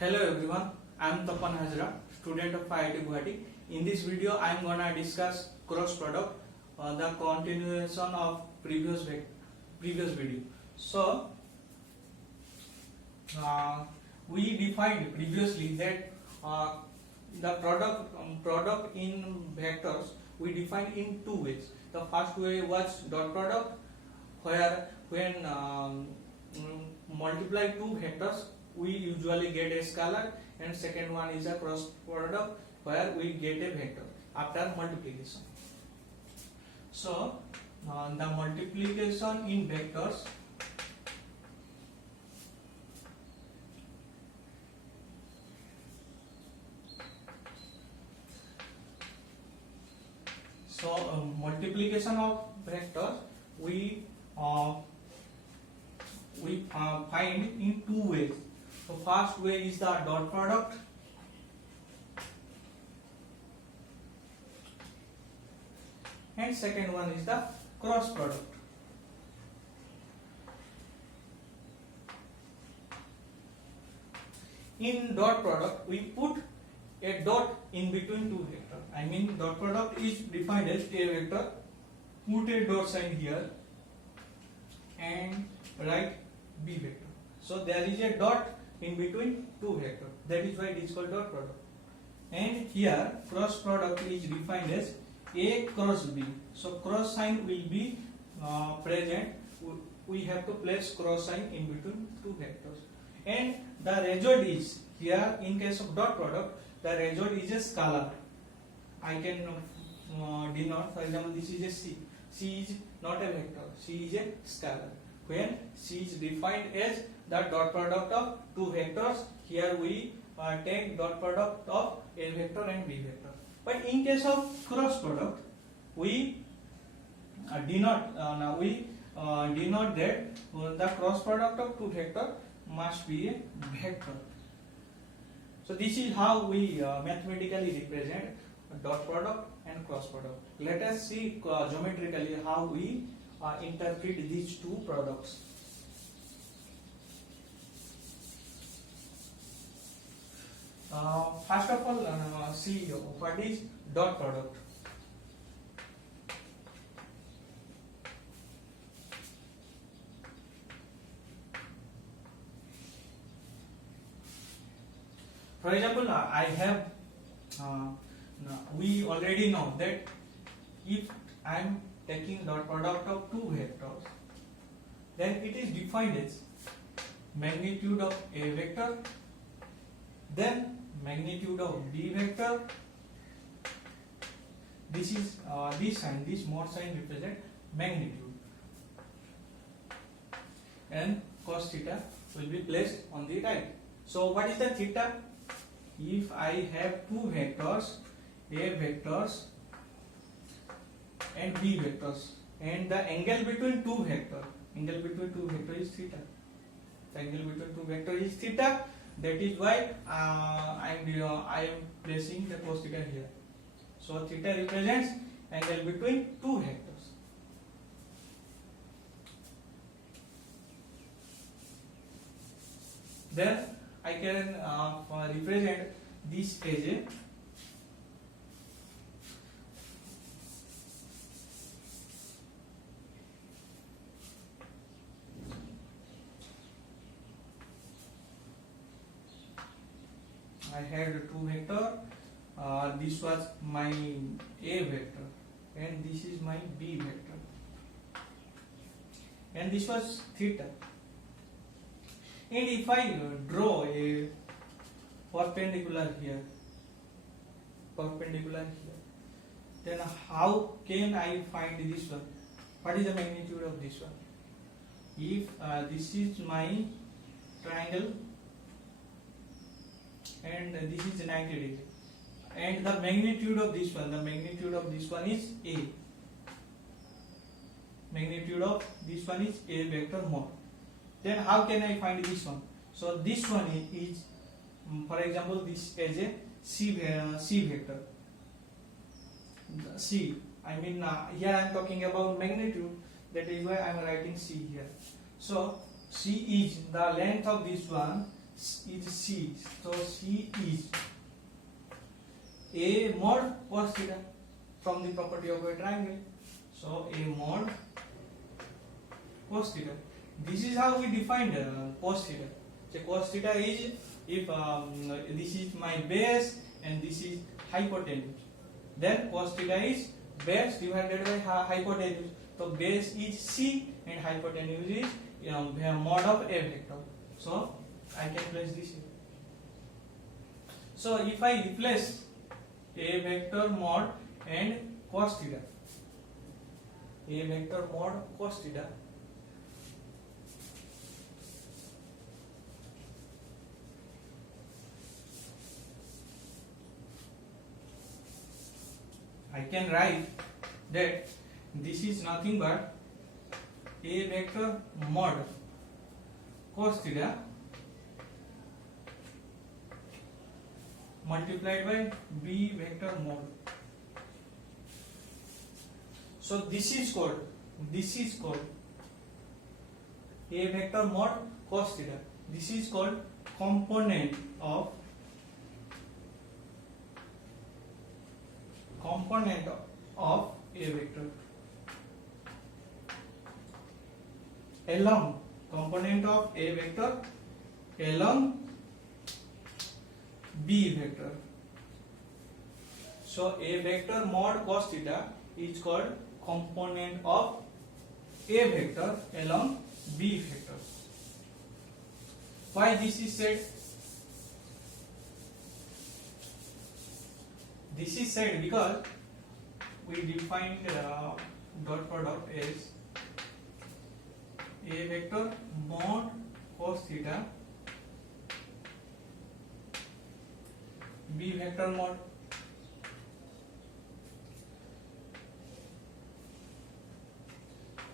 Hello everyone, I am Tapan Hazra, student of IIT Guwahati. In this video, I am gonna discuss cross product, the continuation of previous video. So, we defined previously that the product in vectors we defined in two ways. The first way was dot product, where when multiply two vectors we usually get a scalar, and second one is a cross product where we get a vector after multiplication. So the multiplication in vectors multiplication of vectors we find in two ways. So first way is the dot product, and second one is the cross product. In dot product we put a dot in between two vectors. I mean dot product is defined as a vector, put a dot sign here and write B vector. So there is a dot in between two vectors. That is why it is called dot product. And here cross product is defined as A cross B. So cross sign will be present. We have to place cross sign in between two vectors. And the result is here in case of dot product, the result is a scalar. I can denote, for example, this is a C. C is not a vector. C is a scalar. When C is defined as the dot product of two vectors, here we take dot product of A vector and B vector. But in case of cross product, we denote that the cross product of two vector must be a vector. So this is how we mathematically represent dot product and cross product. Let us see geometrically how we interpret these two products. First of all, see what is dot product. For example, I have we already know that if I am taking dot product of two vectors, then it is defined as magnitude of A vector, then magnitude of B vector. This is this sign, this mod sign represent magnitude, and cos theta will be placed on the right. So what is the theta? If I have two vectors, A vectors and B vectors, and the angle between two vectors is theta. The angle between two vectors is theta. That is why I am placing the cos theta here. So theta represents angle between two vectors. Then I can represent this as a I had two vector. This was my A vector, and this is my B vector, and this was theta. And if I draw a perpendicular here, then how can I find this one? What is the magnitude of this one? If this is my triangle and this is 90 degree, and the magnitude of this one is A. Magnitude of this one is A vector mod. Then how can I find this one? So this one is for example, this as a C vector. C. I mean here I am talking about magnitude. That is why I am writing C here. So C is the length of this one. is C. So C is A mod cos theta from the property of a triangle. So A mod cos theta. This is how we defined cos theta. So cos theta is if this is my base and this is hypotenuse, then cos theta is base divided by hypotenuse. So base is C and hypotenuse is mod of A vector. So I can place this here. So if I replace A vector mod and cos theta, A vector mod cos theta, I can write that this is nothing but A vector mod cos theta multiplied by B vector mod. So this is called A vector mod cos theta. This is called component of A vector along component of A vector along B vector. So A vector mod cos theta is called component of A vector along B vector. Why this is said? This is said because we defined dot product as A vector mod cos theta B vector mod.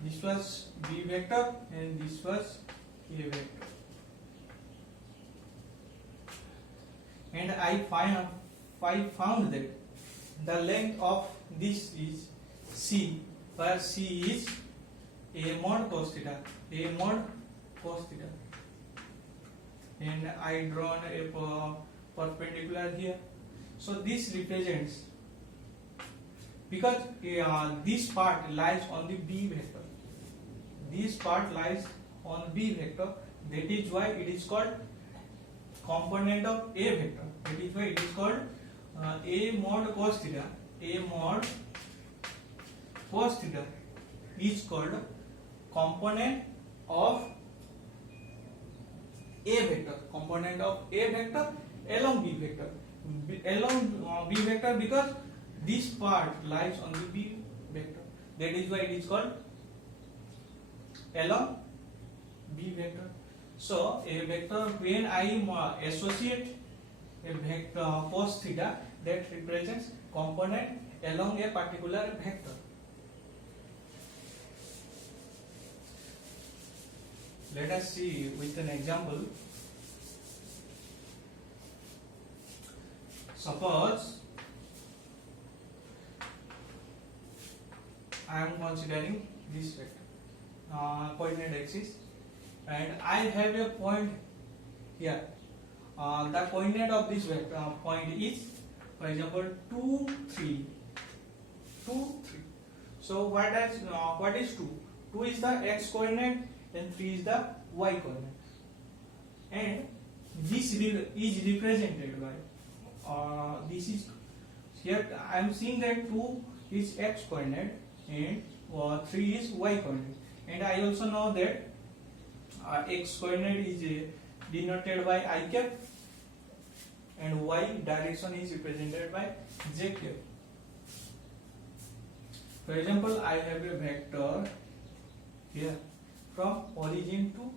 This was B vector and this was A vector. And I found that the length of this is C, where C is A mod cos theta, A mod cos theta. And I drawn a perpendicular here. So this represents, because this part lies on the B vector. This part lies on B vector. That is why it is called component of A vector. That is why it is called A mod cos theta. A mod cos theta is called component of A vector. Component of A vector along B vector. Along B vector because this part lies on the B vector. That is why it is called along B vector. So a vector, when I associate a vector cos theta, that represents component along a particular vector. Let us see with an example. Suppose I am considering this vector coordinate axis, and I have a point here. The coordinate of this vector point is, for example, 2, 3. So what is 2? 2 is the x coordinate and 3 is the y coordinate, and this is represented by this is here. I am seeing that 2 is x coordinate and 3 is y coordinate, and I also know that x coordinate is denoted by I cap and y direction is represented by j cap. For example, I have a vector here from origin to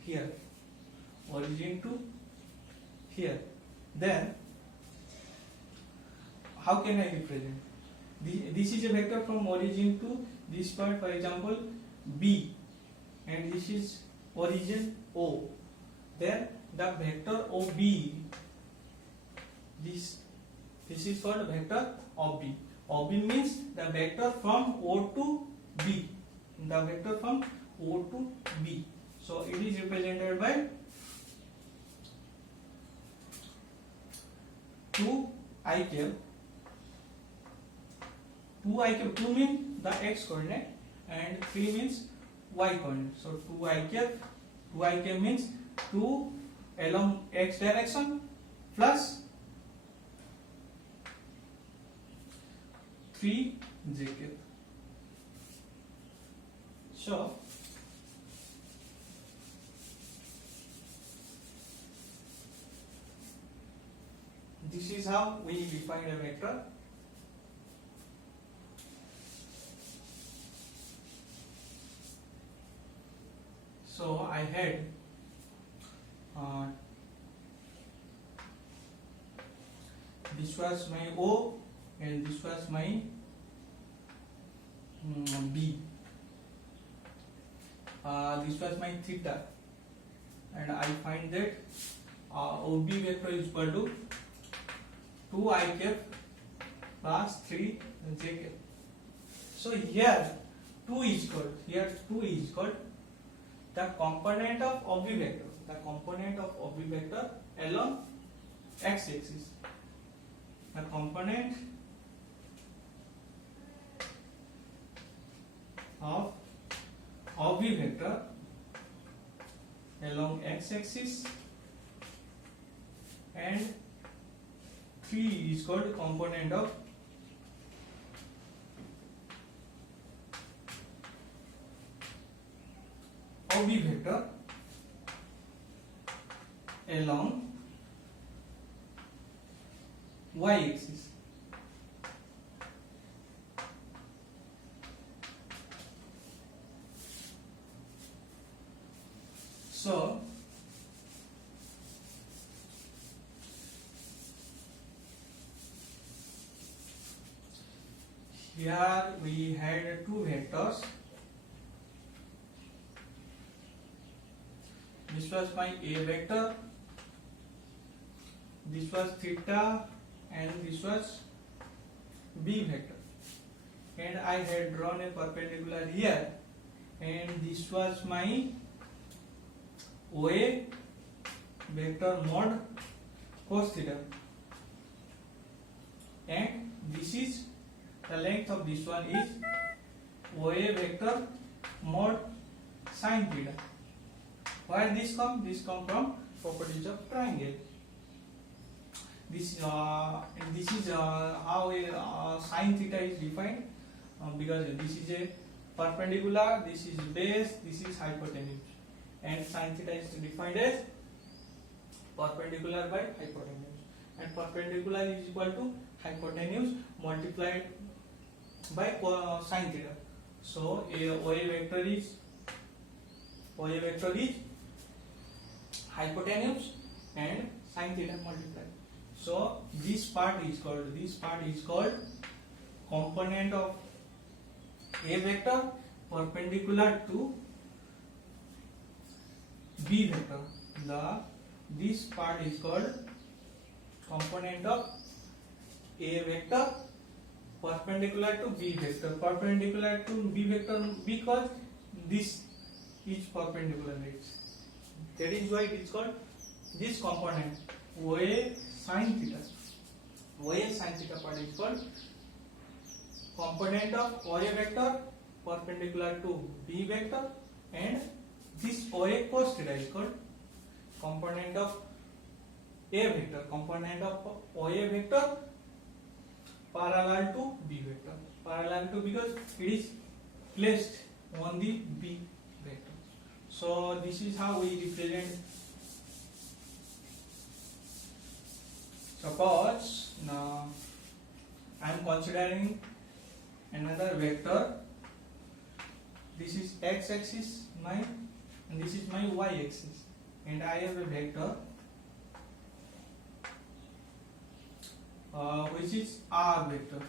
here, then how can I represent? This is a vector from origin to this point, for example B, and this is origin O. Then the vector OB, this is called vector OB. OB means the vector from O to B. The vector from O to B. So it is represented by 2 I cap. 2 I cap, 2 means the x coordinate and 3 means y coordinate. So 2 I cap means 2 along x direction plus 3 j cap. So this is how we define a vector. So I had this was my O and this was my B. This was my theta, and I find that OB vector is equal to 2 I cap plus 3 j cap. So here 2 is called the component of OB vector along x axis. The component of OB vector along x axis, and 3 is called component of OB vector along y axis. So here we had two vectors. This was my A vector, this was theta, and this was B vector, and I had drawn a perpendicular here, and this was my OA vector mod cos theta, and this is the length of this one is OA vector mod sin theta. Where this come? This come from properties of triangle. This is how a sin theta is defined, because this is a perpendicular, this is base, this is hypotenuse, and sin theta is defined as perpendicular by hypotenuse, and perpendicular is equal to hypotenuse multiplied by sin theta. So OA vector is hypotenuse and sin theta multiplied. So this part is called component of A vector perpendicular to B vector. This part is called component of A vector perpendicular to B vector. Perpendicular to B vector because this is perpendicular. That is why it is called this component OA sin theta. OA sin theta part is called component of OA vector perpendicular to B vector, and this OA cos theta is called component of A vector, component of OA vector parallel to B vector. Parallel to because it is placed on the B vector. So this is how we represent. Suppose now I am considering another vector. This is x axis mine, and this is my y axis, and I have a vector which is r vector,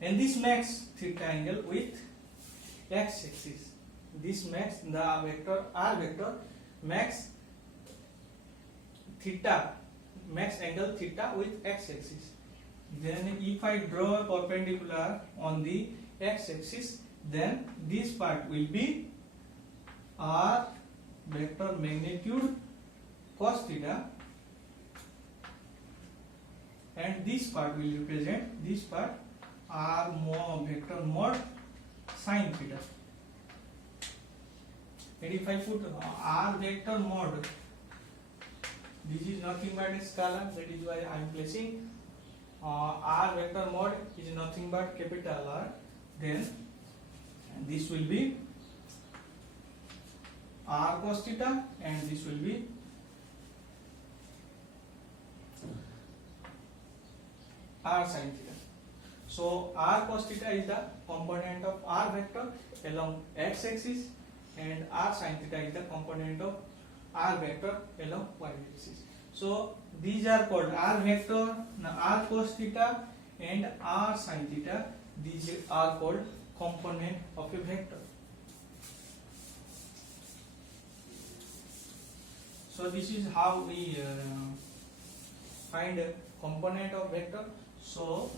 and this makes theta angle with x axis. This makes the vector r vector makes angle theta with x axis. Then if I draw a perpendicular on the x axis, then this part will be r vector magnitude cos theta and this part will represent this part r vector mod sin theta. And if I put r vector mod, this is nothing but a scalar, that is why I am placing r vector mod is nothing but capital R, then this will be r cos theta and this will be r sin theta. So r cos theta is the component of r vector along x axis and r sin theta is the component of r vector along y axis. So these are called r vector, r cos theta and r sin theta. These are called component of a vector. So this is how we find a component of vector. So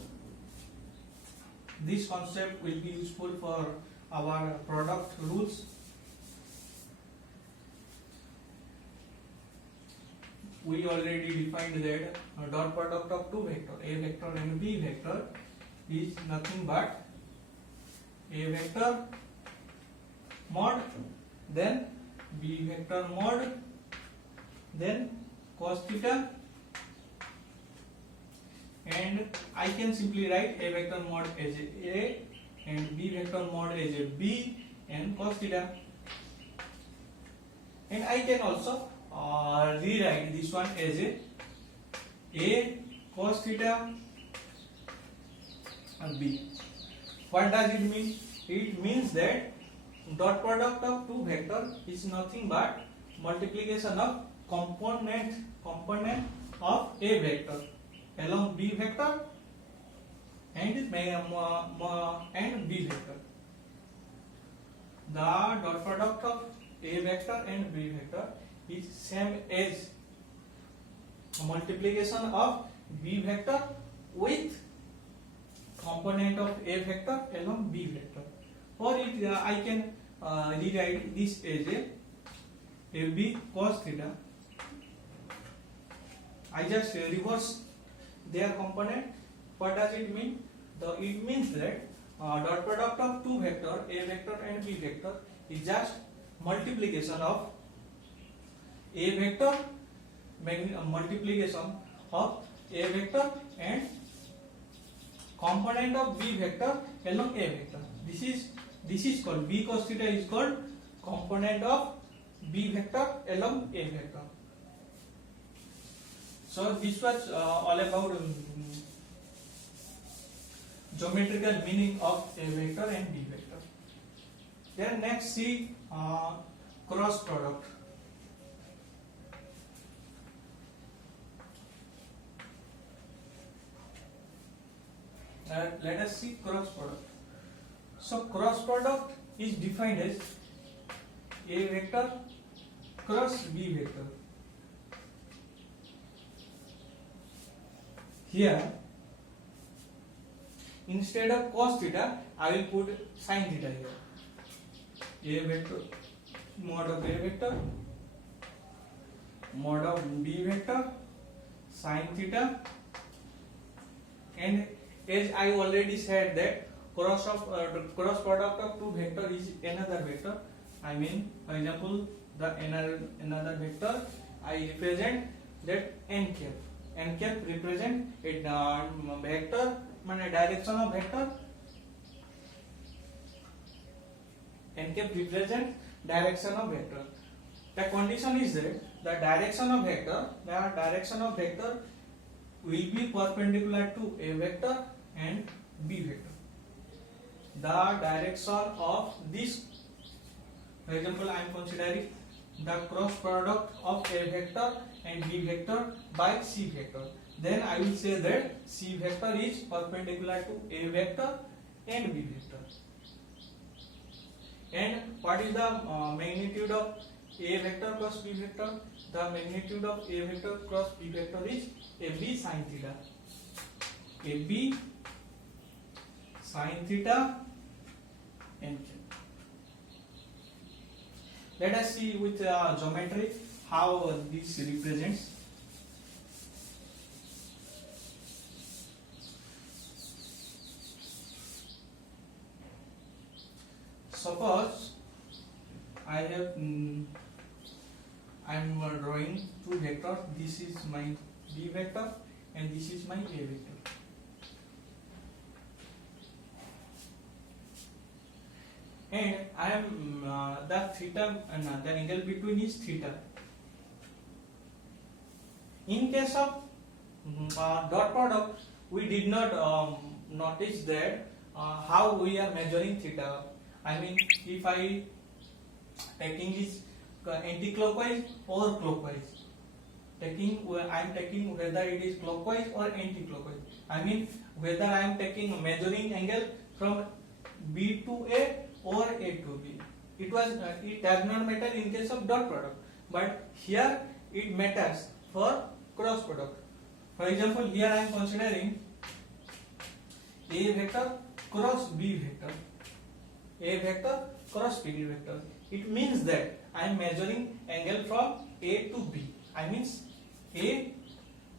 this concept will be useful for our product rules. We already defined that dot product of two vector, a vector and b vector, is nothing but a vector mod, then b vector mod, then cos theta, and I can simply write a vector mod as a and b vector mod as a b and cos theta. And I can also rewrite this one as a cos theta and b. What does it mean? It means that dot product of two vector is nothing but multiplication of component of a vector along b vector and b vector. The dot product of a vector and b vector is same as multiplication of b vector with component of a vector along b vector. For it, I can rewrite this as a b cos theta. I just reverse their component. What does it mean? It means that dot product of two vector, a vector and b vector, is just multiplication of a vector, multiplication of a vector and component of b vector along a vector. This is called b cos theta is called component of b vector along a vector. So this was all about geometrical meaning of a vector and b vector. Then next see cross product. Let us see cross product. So cross product is defined as a vector cross b vector. Here, instead of cos theta, I will put sin theta here. A vector mod of a vector mod of b vector sin theta, and as I already said that cross product of two vector is another vector. I mean, for example, the another vector I represent that n cap. N cap represent a vector, mean direction of vector. N cap represent direction of vector. The condition is that the direction of vector will be perpendicular to a vector and b vector. The direction of this, for example, I am considering the cross product of a vector and b vector by c vector. Then I will say that c vector is perpendicular to a vector and b vector. And what is the magnitude of a vector cross b vector? The magnitude of a vector cross b vector is ab sin theta. AB sin theta n cap. Let us see with geometry how this represents. I'm drawing two vectors. This is my B vector and this is my A vector. And I am the theta and the angle between is theta. In case of dot product, we did not notice that how we are measuring theta. I mean, if I taking this anti-clockwise or clockwise, I am taking whether it is clockwise or anti-clockwise. I mean, whether I am taking measuring angle from B to A or A to B. It does not matter in case of dot product, but here it matters for cross product. For example, here I am considering A vector cross B vector, A vector cross B vector. It means that I am measuring angle from A to B. I means A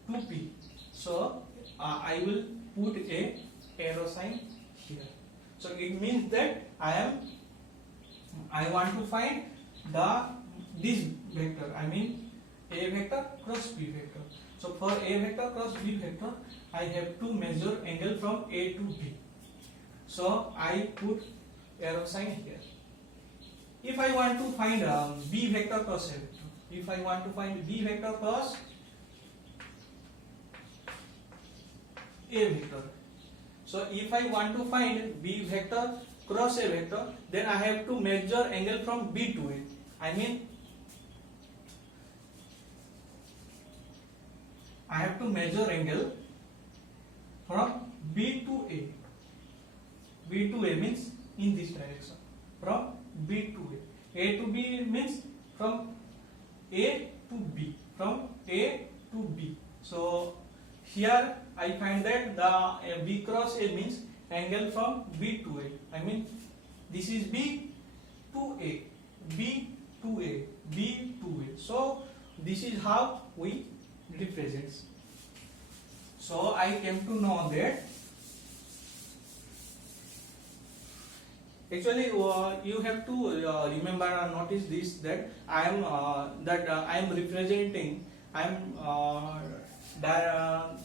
to B. So I will put a arrow sign here. So it means that I want to find this vector. I mean A vector cross B vector. So for A vector cross B vector, I have to measure angle from A to B. So I put arrow sign here. If I want to find B vector cross A vector, so if I want to find B vector cross A vector, then I have to measure angle from B to A. I mean, I have to measure angle from B to A. B to A means in this direction. From B to A. A to B means from A to B. From A to B. So here I find that the B cross A means angle from B to A. I mean, this is B to A. B to A. B to A. So this is how we represent. So I came to know that actually you have to remember and notice this, that I am representing, I am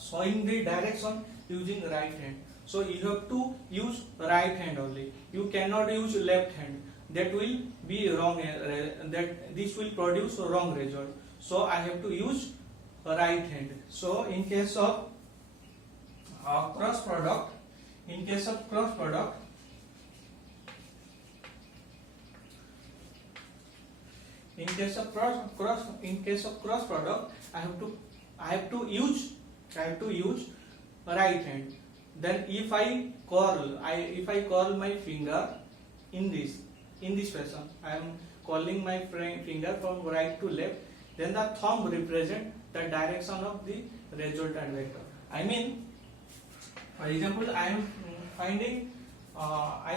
showing the direction using right hand. So you have to use right hand only. You cannot use left hand. That will be wrong. This will produce wrong result. So I have to use right hand. So in case of cross product, I have to use right hand. Then if I curl my finger in this fashion, I am curling my finger from right to left, then the thumb represent the direction of the resultant vector. I mean, for example, I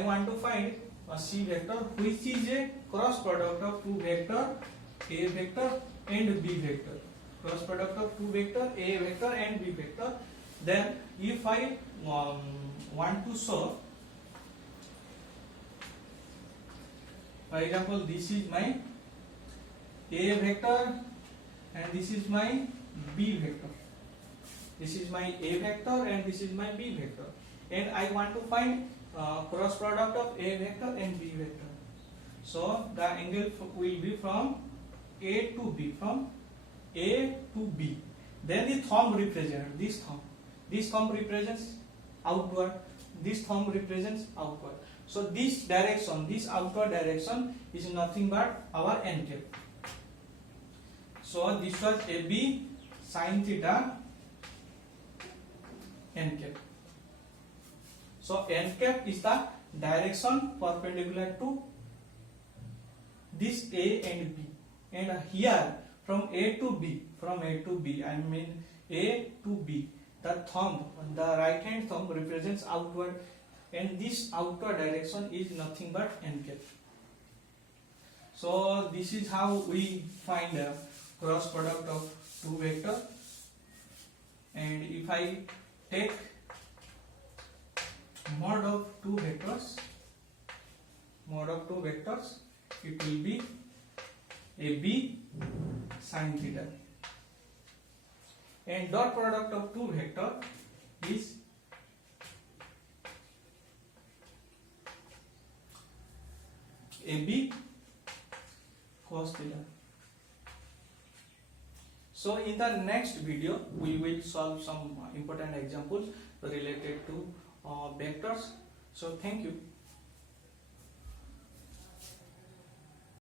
want to find a C vector which is a cross product of two vector, A vector and B vector. Cross product of two vector, A vector and B vector. Then if I want to show, for example, this is my A vector and this is my B vector. This is my A vector and this is my B vector. And I want to find cross product of A vector and B vector. So the angle will be from A to B, from A to B. Then the thumb represents this thumb. This thumb represents outward. This thumb represents outward. So this direction, this outward direction is nothing but our n cap. So this was AB sin theta n cap. So n cap is the direction perpendicular to this A and B. And here from A to B, I mean A to B, the thumb, the right hand thumb represents outward, and this outward direction is nothing but n cap. So this is how we find a cross product of two vectors. And if I take mod of two vectors, it will be AB sin theta, and dot product of two vector is AB cos theta. So in the next video we will solve some important examples related to vectors. So thank you.